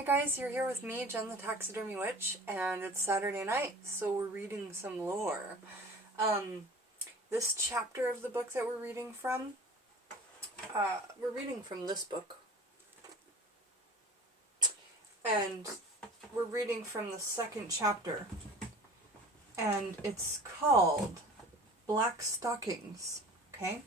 Hi guys, you're here with me, Jen the Taxidermy Witch, and it's Saturday night, so we're reading some lore. This chapter of the book that we're reading from this book. And we're reading from the second chapter. And it's called Black Stockings, okay?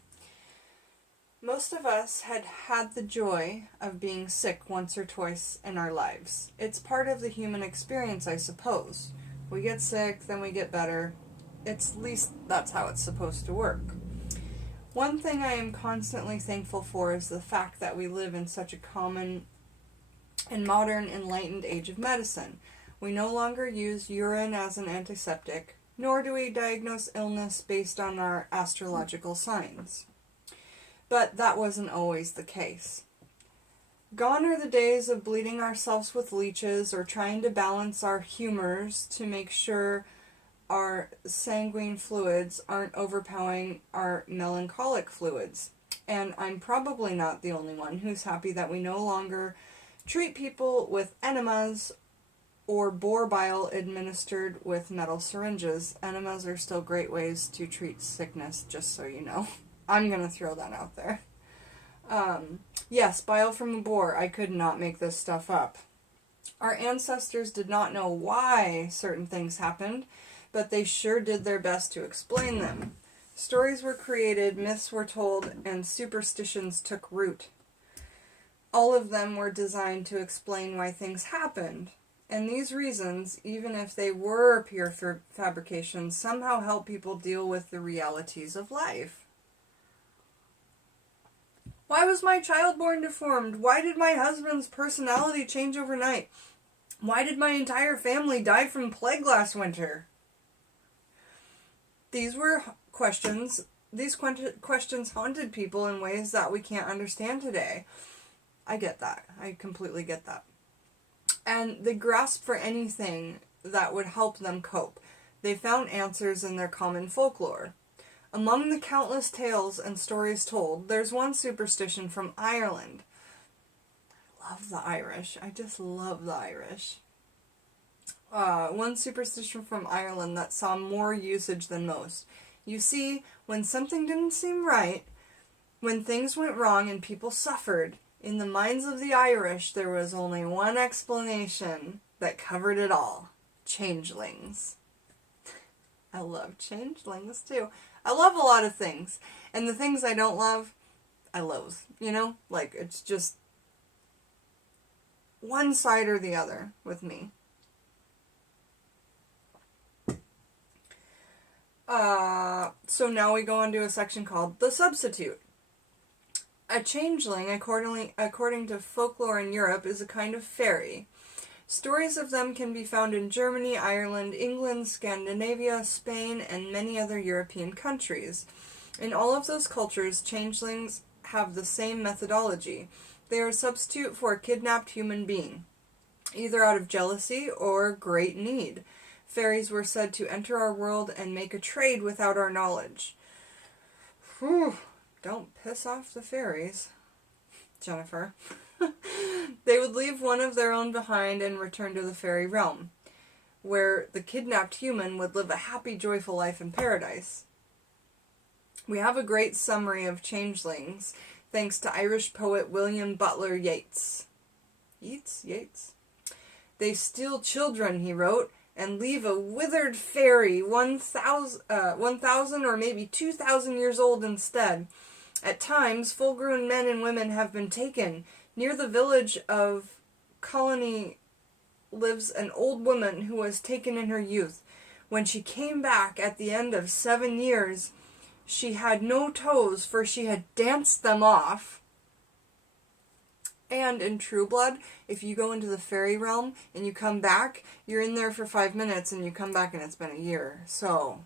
Most of us had had the joy of being sick once or twice in our lives. It's part of the human experience, I suppose. We get sick, then we get better. At least that's how it's supposed to work. One thing I am constantly thankful for is the fact that we live in such a common and modern enlightened age of medicine. We no longer use urine as an antiseptic, nor do we diagnose illness based on our astrological signs. But that wasn't always the case. Gone are the days of bleeding ourselves with leeches or trying to balance our humors to make sure our sanguine fluids aren't overpowering our melancholic fluids. And I'm probably not the only one who's happy that we no longer treat people with enemas or boar bile administered with metal syringes. Enemas are still great ways to treat sickness, just so you know. I'm going to throw that out there. Yes, bile from a boar. I could not make this stuff up. Our ancestors did not know why certain things happened, but they sure did their best to explain them. Stories were created, myths were told, and superstitions took root. All of them were designed to explain why things happened. And these reasons, even if they were pure fabrications, somehow help people deal with the realities of life. Why was my child born deformed? Why did my husband's personality change overnight? Why did my entire family die from plague last winter? These were questions. These questions haunted people in ways that we can't understand today. I get that. I completely get that. And they grasped for anything that would help them cope. They found answers in their common folklore. Among the countless tales and stories told, there's one superstition from Ireland. I love the Irish. I just love the Irish. One superstition from Ireland that saw more usage than most. You see, when something didn't seem right, when things went wrong and people suffered, in the minds of the Irish, there was only one explanation that covered it all. Changelings. I love changelings too. I love a lot of things. And the things I don't love, I loathe. You know? Like, it's just one side or the other with me. So now we go on to a section called The Substitute. A changeling, according to folklore in Europe, is a kind of fairy. Stories of them can be found in Germany, Ireland, England, Scandinavia, Spain, and many other European countries. In all of those cultures, changelings have the same methodology. They are a substitute for a kidnapped human being, either out of jealousy or great need. Fairies were said to enter our world and make a trade without our knowledge. Whew, don't piss off the fairies, Jennifer. They would leave one of their own behind and return to the fairy realm, where the kidnapped human would live a happy, joyful life in paradise. We have a great summary of changelings, thanks to Irish poet William Butler Yeats. Yeats? They steal children, he wrote, and leave a withered fairy 1,000 or maybe 2,000 years old instead. At times, full-grown men and women have been taken. Near the village of Colony lives an old woman who was taken in her youth. When she came back at the end of 7 years, she had no toes, for she had danced them off. And in True Blood, if you go into the fairy realm and you come back, you're in there for 5 minutes and you come back and it's been a year. So,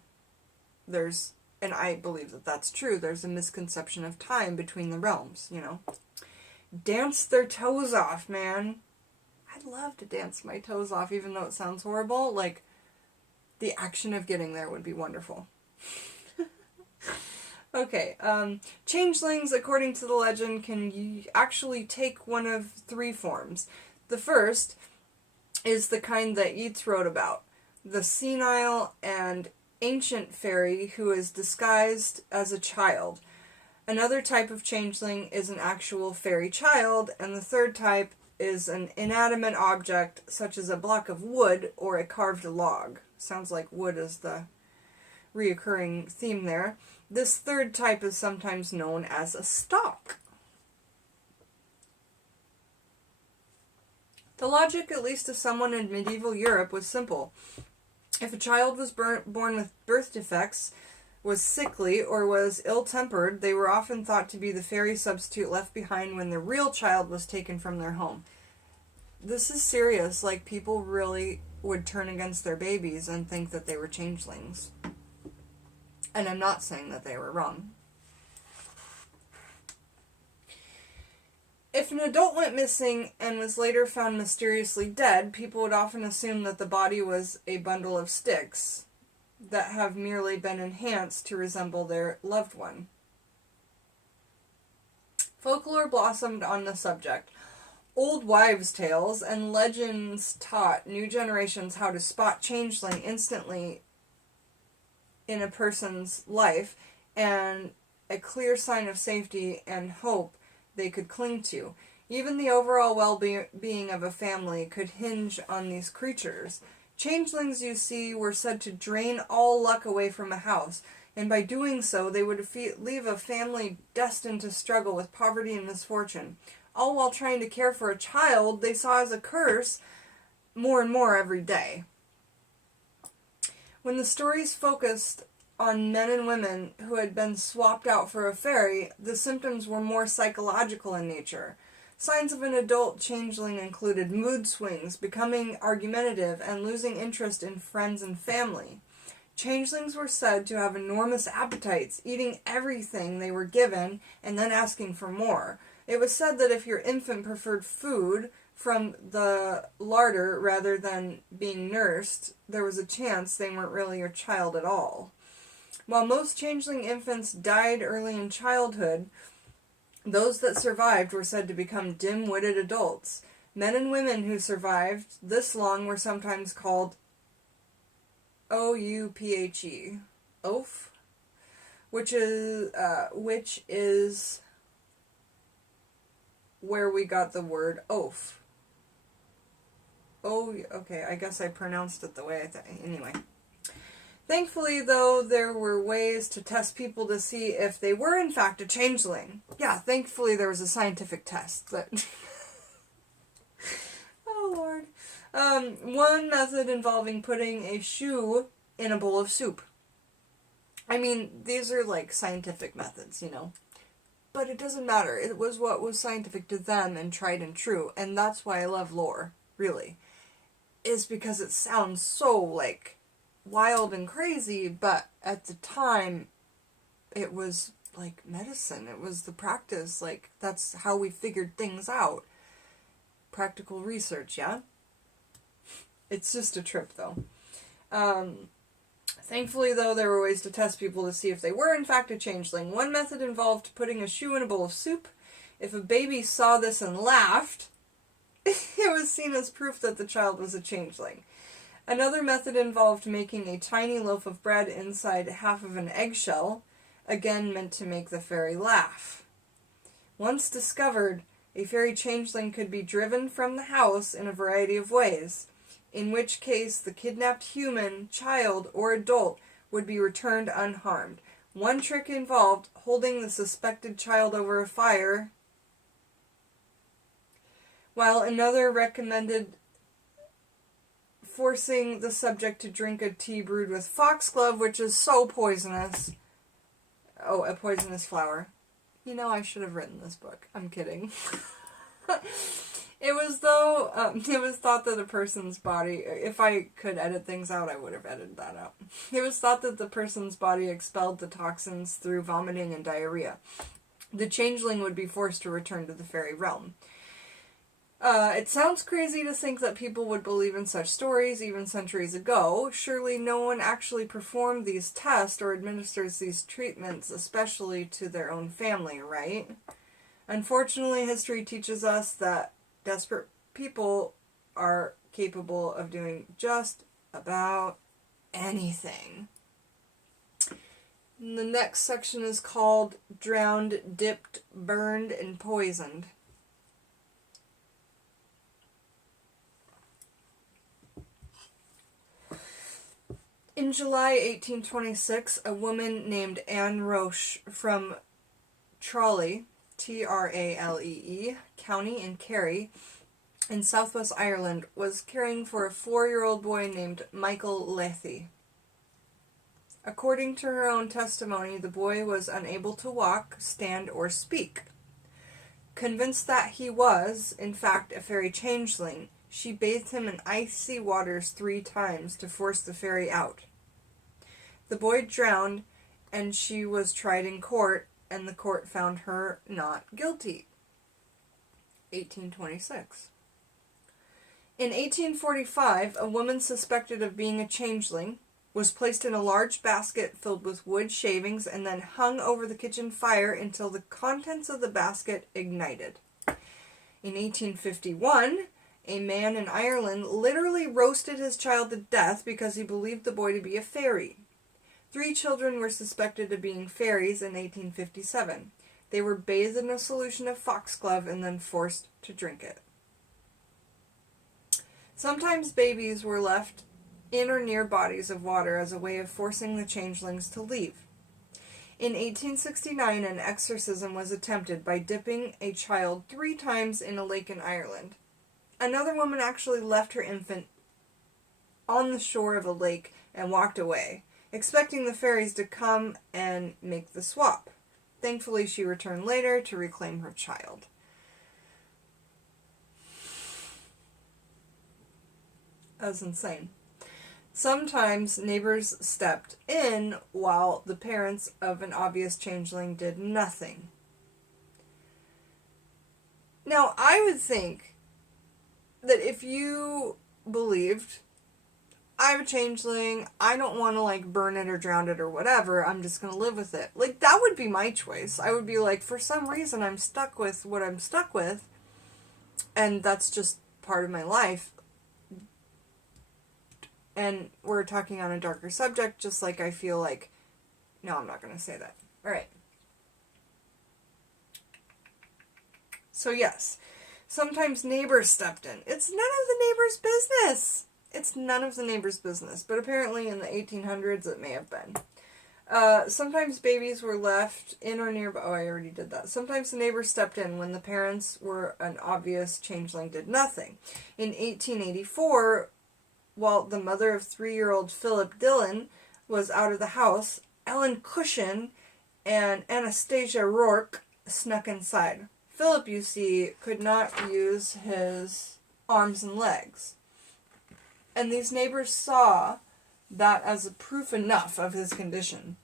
and I believe that that's true, there's a misconception of time between the realms, you know. Dance their toes off, man. I'd love to dance my toes off, even though it sounds horrible. Like, the action of getting there would be wonderful. Okay, changelings, according to the legend, can actually take one of 3 forms. The first is the kind that Yeats wrote about, the senile and ancient fairy who is disguised as a child. Another type of changeling is an actual fairy child, and the third type is an inanimate object such as a block of wood or a carved log. Sounds like wood is the reoccurring theme there. This third type is sometimes known as a stalk. The logic, at least to someone in medieval Europe, was simple. If a child was born with birth defects, was sickly, or was ill-tempered, they were often thought to be the fairy substitute left behind when the real child was taken from their home. This is serious, like people really would turn against their babies and think that they were changelings. And I'm not saying that they were wrong. If an adult went missing and was later found mysteriously dead, people would often assume that the body was a bundle of sticks that have merely been enhanced to resemble their loved one. Folklore blossomed on the subject. Old wives' tales and legends taught new generations how to spot changeling instantly in a person's life and a clear sign of safety and hope they could cling to. Even the overall well-being of a family could hinge on these creatures. Changelings, you see, were said to drain all luck away from a house, and by doing so they would leave a family destined to struggle with poverty and misfortune, all while trying to care for a child they saw as a curse more and more every day. When the stories focused on men and women who had been swapped out for a fairy, the symptoms were more psychological in nature. Signs of an adult changeling included mood swings, becoming argumentative, and losing interest in friends and family. Changelings were said to have enormous appetites, eating everything they were given and then asking for more. It was said that if your infant preferred food from the larder rather than being nursed, there was a chance they weren't really your child at all. While most changeling infants died early in childhood, those that survived were said to become dim-witted adults. Men and women who survived this long were sometimes called O-U-P-H-E, oaf, which is where we got the word oaf. Oh, okay, I guess I pronounced it the way I thought. Anyway. Thankfully, though, there were ways to test people to see if they were in fact a changeling. Yeah, thankfully there was a scientific test that... Oh, Lord. One method involving putting a shoe in a bowl of soup. I mean, these are like scientific methods, you know. But it doesn't matter. It was what was scientific to them and tried and true. And that's why I love lore, really. Is because it sounds so, like, wild and crazy, but at the time it was like medicine. It was the practice. Like, that's how we figured things out. Practical research, yeah? It's just a trip, though. Thankfully, though, there were ways to test people to see if they were in fact a changeling. One method involved putting a shoe in a bowl of soup. If a baby saw this and laughed, it was seen as proof that the child was a changeling. Another method involved making a tiny loaf of bread inside half of an eggshell, again meant to make the fairy laugh. Once discovered, a fairy changeling could be driven from the house in a variety of ways, in which case the kidnapped human, child, or adult would be returned unharmed. One trick involved holding the suspected child over a fire, while another recommended forcing the subject to drink a tea brewed with foxglove, which is so poisonous. Oh, a poisonous flower. You know, I should have written this book. I'm kidding. It was thought that a person's body, if I could edit things out, I would have edited that out. It was thought that the person's body expelled the toxins through vomiting and diarrhea. The changeling would be forced to return to the fairy realm. It sounds crazy to think that people would believe in such stories even centuries ago. Surely no one actually performed these tests or administers these treatments, especially to their own family, right? Unfortunately, history teaches us that desperate people are capable of doing just about anything. And the next section is called Drowned, Dipped, Burned, and Poisoned. In July 1826, a woman named Anne Roche from Tralee, Tralee, county in Kerry, in southwest Ireland, was caring for a 4-year-old boy named Michael Lethe. According to her own testimony, the boy was unable to walk, stand, or speak. Convinced that he was, in fact, a fairy changeling, she bathed him in icy waters 3 times to force the fairy out. The boy drowned, and she was tried in court, and the court found her not guilty. 1826. In 1845, a woman suspected of being a changeling was placed in a large basket filled with wood shavings and then hung over the kitchen fire until the contents of the basket ignited. In 1851, a man in Ireland literally roasted his child to death because he believed the boy to be a fairy. 3 children were suspected of being fairies in 1857. They were bathed in a solution of foxglove and then forced to drink it. Sometimes babies were left in or near bodies of water as a way of forcing the changelings to leave. In 1869, an exorcism was attempted by dipping a child 3 times in a lake in Ireland. Another woman actually left her infant on the shore of a lake and walked away, expecting the fairies to come and make the swap. Thankfully, she returned later to reclaim her child. That was insane. Sometimes neighbors stepped in while the parents of an obvious changeling did nothing. Now, I would think that if you believed, I'm a changeling, I don't want to burn it or drown it or whatever, I'm just going to live with it. That would be my choice. I would be for some reason I'm stuck with what I'm stuck with, and that's just part of my life. And we're talking on a darker subject, just I feel no, I'm not going to say that. Alright. So yes, sometimes neighbors stepped in. It's none of the neighbors' business. It's none of the neighbors' business. But apparently in the 1800s it may have been. Sometimes babies were left in or near... Oh, I already did that. Sometimes the neighbors stepped in when the parents were an obvious changeling did nothing. In 1884... while the mother of 3-year-old Philip Dillon was out of the house, Ellen Cushion and Anastasia Rourke snuck inside. Philip, you see, could not use his arms and legs. And these neighbors saw that as proof enough of his condition.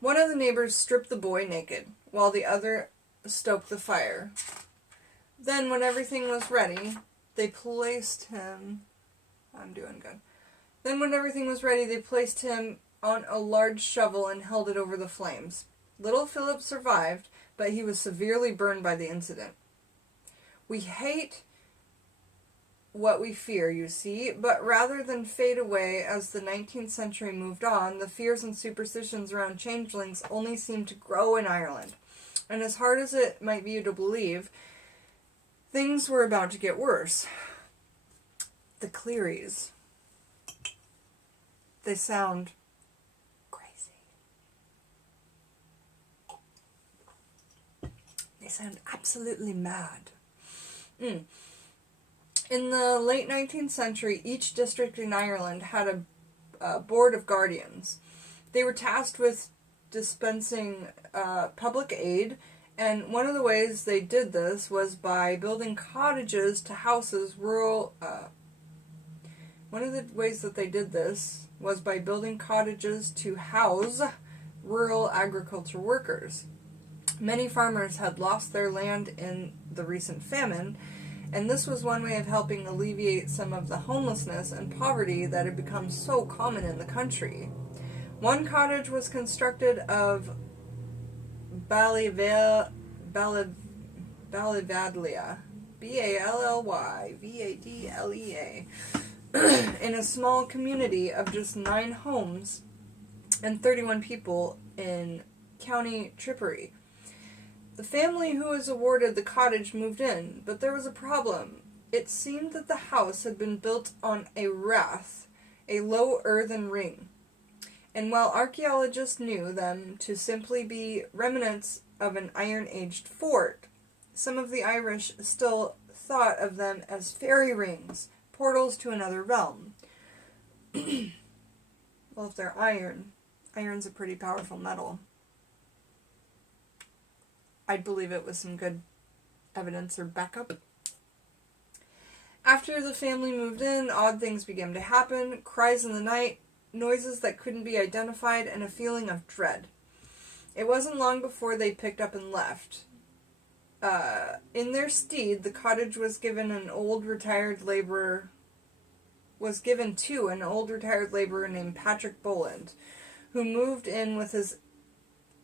One of the neighbors stripped the boy naked, while the other stoked the fire. Then, when everything was ready, they placed him... I'm doing good. Then when everything was ready, they placed him on a large shovel and held it over the flames. Little Philip survived, but he was severely burned by the incident. We hate what we fear, you see, but rather than fade away as the 19th century moved on, the fears and superstitions around changelings only seemed to grow in Ireland. And as hard as it might be to believe, things were about to get worse. The Clearys. They sound crazy. They sound absolutely mad. In the late 19th century, each district in Ireland had a board of guardians. They were tasked with dispensing public aid, and one of the ways they did this was by building cottages to houses One of the ways that they did this was by building cottages to house rural agriculture workers. Many farmers had lost their land in the recent famine, and this was one way of helping alleviate some of the homelessness and poverty that had become so common in the country. One cottage was constructed of Ballivadlia, Bally, Vadlea, in a small community of just 9 homes and 31 people in County Tripoli. The family who was awarded the cottage moved in, but there was a problem. It seemed that the house had been built on a rath, a low earthen ring. And while archaeologists knew them to simply be remnants of an Iron-Aged fort, some of the Irish still thought of them as fairy rings, portals to another realm. Well, if they're iron's a pretty powerful metal. I'd believe it with some good evidence or backup. After the family moved in, odd things began to happen. Cries in the night, noises that couldn't be identified, and a feeling of dread. It wasn't long before they picked up and left. In their stead, the cottage was given to an old retired laborer named Patrick Boland, who moved in with his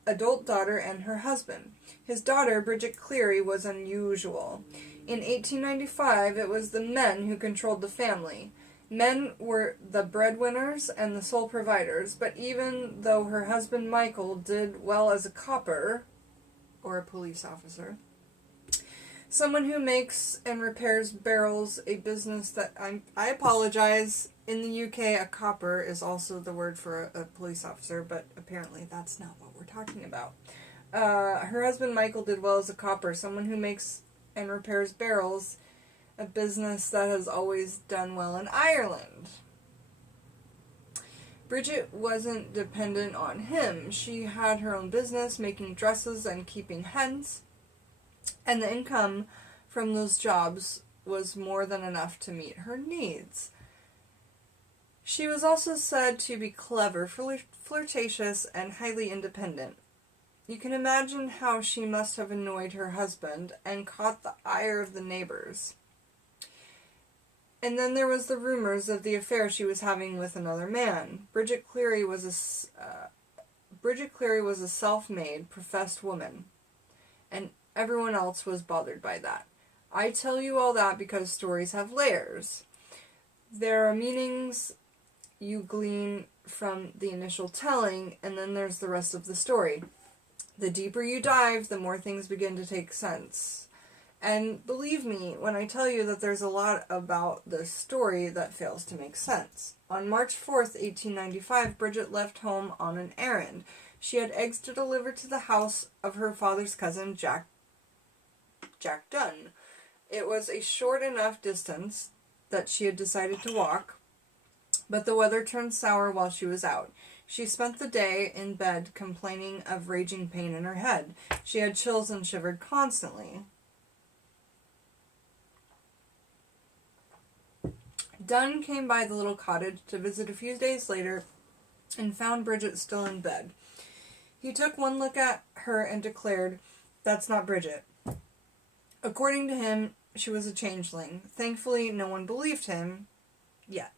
adult daughter and her husband. His daughter, Bridget Cleary, was unusual. In 1895, it was the men who controlled the family. Men were the breadwinners and the sole providers, but even though her husband Michael did well as a copper, or a police officer, someone who makes and repairs barrels, a business that I apologize, in the UK a copper is also the word for a police officer, but apparently that's not what we're talking about. Her husband Michael did well as a copper, someone who makes and repairs barrels, a business that has always done well in Ireland. Bridget wasn't dependent on him. She had her own business, making dresses and keeping hens, and the income from those jobs was more than enough to meet her needs. She was also said to be clever, flirtatious, and highly independent. You can imagine how she must have annoyed her husband and caught the ire of the neighbors. And then there was the rumors of the affair she was having with another man. Bridget Cleary was a self-made, professed woman, and everyone else was bothered by that. I tell you all that because stories have layers. There are meanings you glean from the initial telling, and then there's the rest of the story. The deeper you dive, the more things begin to take sense. And believe me when I tell you that there's a lot about this story that fails to make sense. On March 4th, 1895, Bridget left home on an errand. She had eggs to deliver to the house of her father's cousin, Jack Dunn. It was a short enough distance that she had decided to walk, but the weather turned sour while she was out. She spent the day in bed complaining of raging pain in her head. She had chills and shivered constantly. Dunn came by the little cottage to visit a few days later and found Bridget still in bed. He took one look at her and declared, "That's not Bridget." According to him, she was a changeling. Thankfully, no one believed him yet.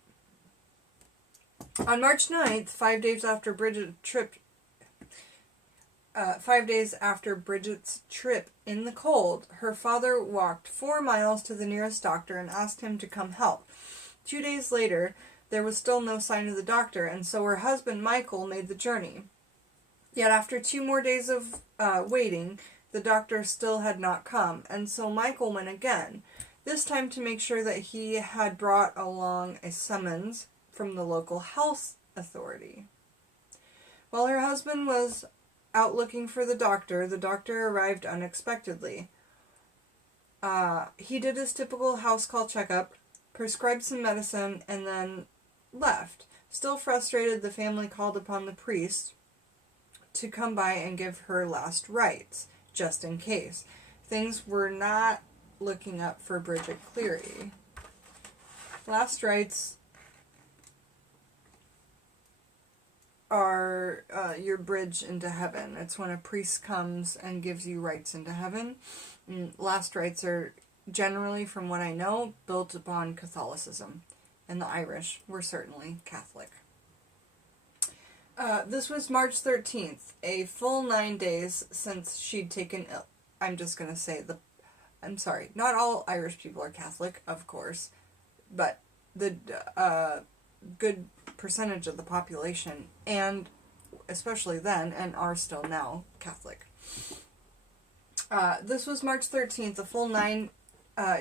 On March 9th, 5 days after Bridget's trip in the cold, her father walked 4 miles to the nearest doctor and asked him to come help. 2 days later, there was still no sign of the doctor, and so her husband Michael made the journey. Yet after 2 more days of waiting, the doctor still had not come, and so Michael went again, this time to make sure that he had brought along a summons from the local health authority. While her husband was out looking for the doctor arrived unexpectedly. He did his typical house call checkup, prescribed some medicine, and then left. Still frustrated, the family called upon the priest to come by and give her last rites, just in case. Things were not looking up for Bridget Cleary. Last rites are your bridge into heaven. It's when a priest comes and gives you rites into heaven. Last rites are generally, from what I know, built upon Catholicism, and the Irish were certainly Catholic. This was March 13th, a full 9 days since she'd taken I'm just going to say I'm sorry, not all Irish people are Catholic, of course, but the good percentage of the population, and especially then, and are still now, Catholic. This was March 13th, a full 9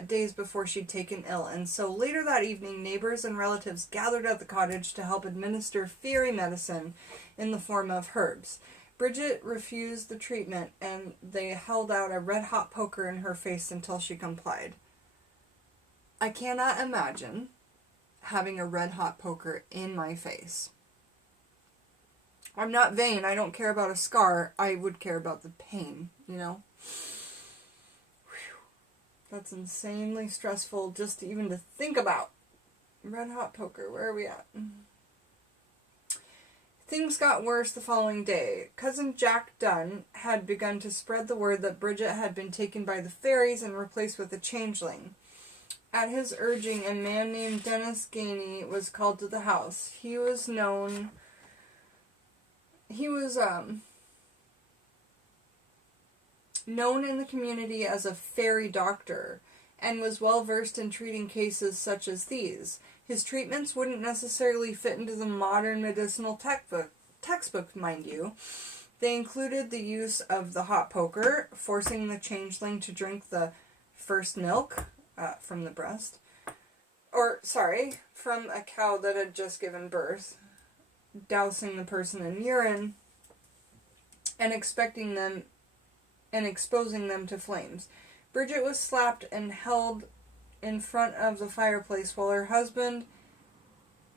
days before she'd taken ill, and so later that evening, neighbors and relatives gathered at the cottage to help administer fairy medicine in the form of herbs. Bridget refused the treatment, and they held out a red-hot poker in her face until she complied. I cannot imagine having a red-hot poker in my face. I'm not vain. I don't care about a scar. I would care about the pain, you know? That's insanely stressful just even to think about. Red hot poker, where are we at? Things got worse the following day. Cousin Jack Dunn had begun to spread the word that Bridget had been taken by the fairies and replaced with a changeling. At his urging, a man named Dennis Gainey was called to the house. He was known in the community as a fairy doctor, and was well versed in treating cases such as these. His treatments wouldn't necessarily fit into the modern medicinal textbook, mind you. They included the use of the hot poker, forcing the changeling to drink the first milk from the breast, from a cow that had just given birth, dousing the person in urine, and exposing them to flames. Bridget was slapped and held in front of the fireplace while her husband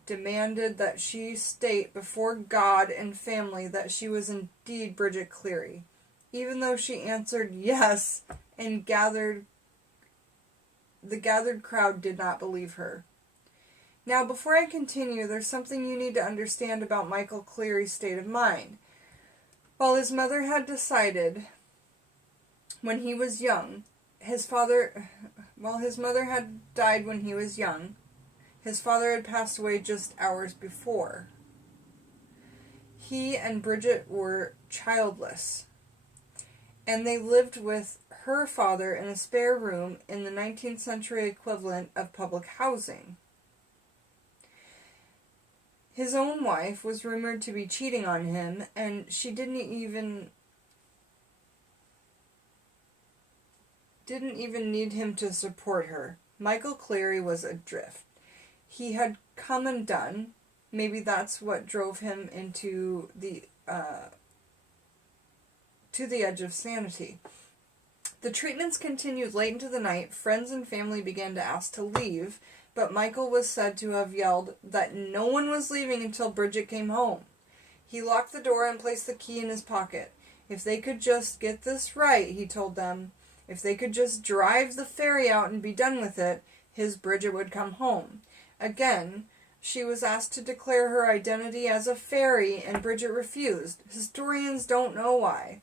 demanded that she state before God and family that she was indeed Bridget Cleary, even though she answered yes, and the gathered crowd did not believe her. Now, before I continue, there's something you need to understand about Michael Cleary's state of mind. While his mother had decided when he was young, his mother had died when he was young, his father had passed away just hours before. He and Bridget were childless, and they lived with her father in a spare room in the 19th century equivalent of public housing. His own wife was rumored to be cheating on him, and she didn't even need him to support her. Michael Cleary was adrift. He had come undone. Maybe that's what drove him into to the edge of sanity. The treatments continued late into the night. Friends and family began to ask to leave, but Michael was said to have yelled that no one was leaving until Bridget came home. He locked the door and placed the key in his pocket. If they could just get this right, he told them, if they could just drive the fairy out and be done with it, his Bridget would come home. Again, she was asked to declare her identity as a fairy, and Bridget refused. Historians don't know why.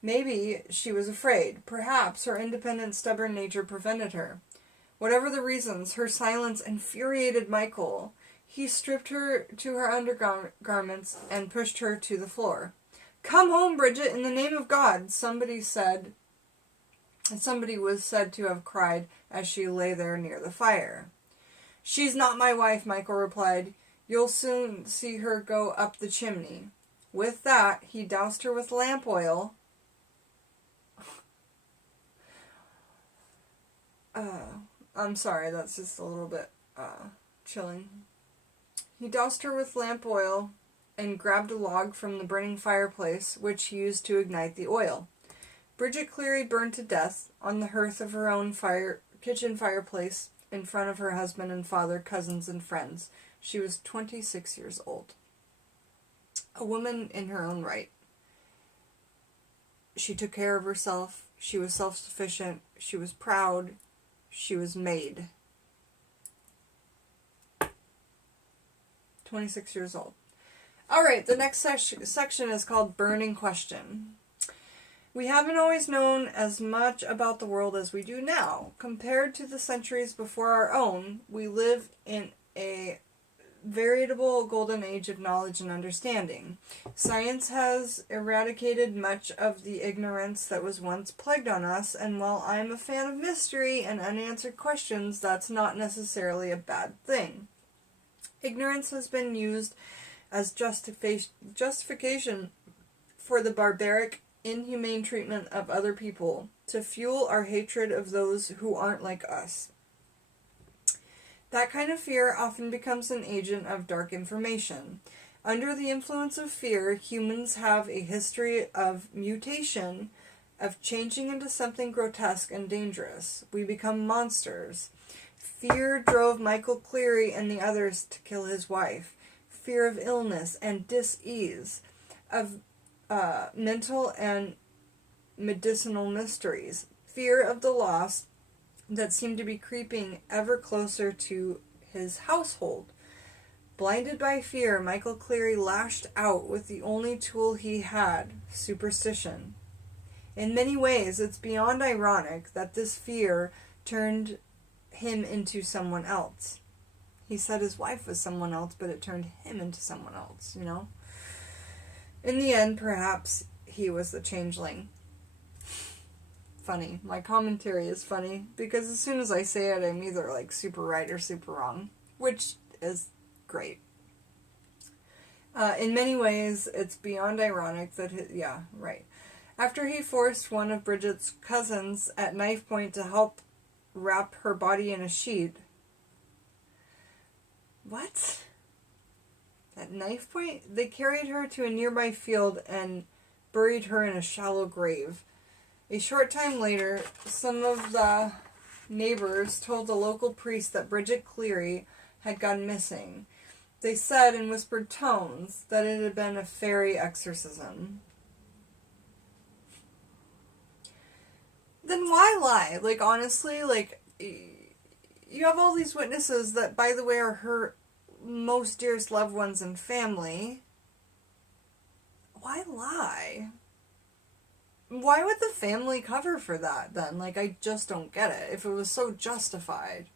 Maybe she was afraid. Perhaps her independent, stubborn nature prevented her. Whatever the reasons, her silence infuriated Michael. He stripped her to her undergarments and pushed her to the floor. "Come home, Bridget, in the name of God," somebody was said to have cried as she lay there near the fire. "She's not my wife," Michael replied. "You'll soon see her go up the chimney." With that, he doused her with lamp oil. I'm sorry, that's just a little bit chilling. He doused her with lamp oil and grabbed a log from the burning fireplace, which he used to ignite the oil. Bridget Cleary burned to death on the hearth of her own kitchen fireplace in front of her husband and father, cousins, and friends. She was 26 years old. A woman in her own right. She took care of herself. She was self-sufficient. She was proud. She was made. 26 years old. Alright, the next section is called Burning Question. We haven't always known as much about the world as we do now. Compared to the centuries before our own, we live in a veritable golden age of knowledge and understanding. Science has eradicated much of the ignorance that was once plagued on us, and while I'm a fan of mystery and unanswered questions, that's not necessarily a bad thing. Ignorance has been used as justification for the barbaric, inhumane treatment of other people, to fuel our hatred of those who aren't like us. That kind of fear often becomes an agent of dark information. Under the influence of fear, humans have a history of mutation, of changing into something grotesque and dangerous. We become monsters. Fear drove Michael Cleary and the others to kill his wife. Fear of illness and dis-ease, of mental and medicinal mysteries. Fear of the loss that seemed to be creeping ever closer to his household. Blinded by fear, Michael Cleary lashed out with the only tool he had, superstition. In many ways, it's beyond ironic that this fear turned him into someone else. He said his wife was someone else, but it turned him into someone else, you know? In the end, perhaps he was the changeling. Funny. My commentary is funny because as soon as I say it, I'm either like super right or super wrong, which is great. In many ways, it's beyond ironic that right. After he forced one of Bridget's cousins at knife point to help wrap her body in a sheet. What? At knife point? They carried her to a nearby field and buried her in a shallow grave. A short time later, some of the neighbors told the local priest that Bridget Cleary had gone missing. They said in whispered tones that it had been a fairy exorcism. Then why lie? Like, honestly, like, you have all these witnesses that, by the way, are her most dearest loved ones and family. Why lie? Why would the family cover for that, then? Like, I just don't get it. If it was so justified.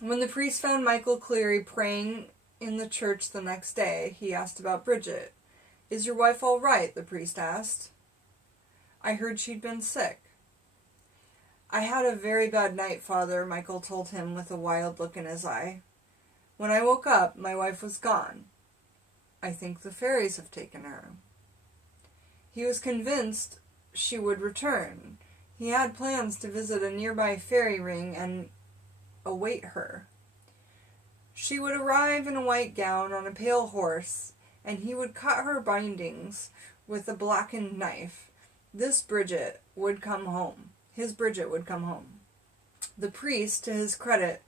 When the priest found Michael Cleary praying in the church the next day, he asked about Bridget. "Is your wife all right?" the priest asked. "I heard she'd been sick." "I had a very bad night, Father," Michael told him with a wild look in his eye. "When I woke up, my wife was gone. I think the fairies have taken her." He was convinced she would return. He had plans to visit a nearby fairy ring and await her. She would arrive in a white gown on a pale horse, and he would cut her bindings with a blackened knife. This Bridget would come home. His Bridget would come home. The priest, to his credit,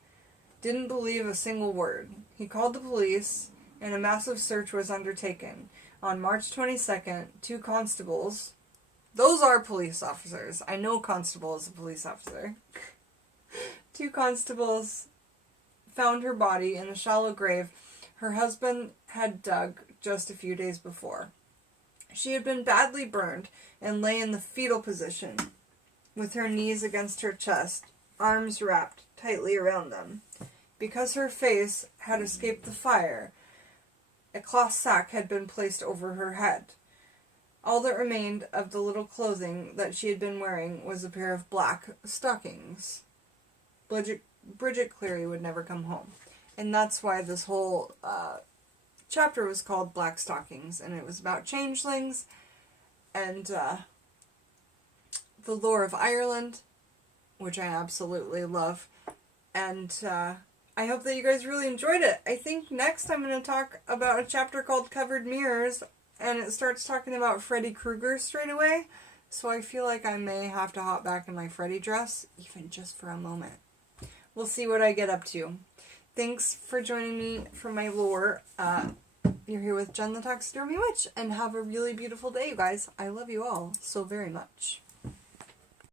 didn't believe a single word. He called the police, and a massive search was undertaken. On March 22nd, 2 constables, those are police officers. I know constable is a police officer. 2 constables found her body in a shallow grave her husband had dug just a few days before. She had been badly burned and lay in the fetal position, with her knees against her chest, arms wrapped tightly around them. Because her face had escaped the fire, a cloth sack had been placed over her head. All that remained of the little clothing that she had been wearing was a pair of black stockings. Bridget Cleary would never come home. And that's why this whole chapter was called Black Stockings. And it was about changelings and the lore of Ireland, which I absolutely love. And I hope that you guys really enjoyed it. I think next I'm going to talk about a chapter called Covered Mirrors, and it starts talking about Freddy Krueger straight away. So I feel like I may have to hop back in my Freddy dress, even just for a moment. We'll see what I get up to. Thanks for joining me for my lore. You're here with Jen the Taxidermy Witch, and have a really beautiful day, you guys. I love you all so very much.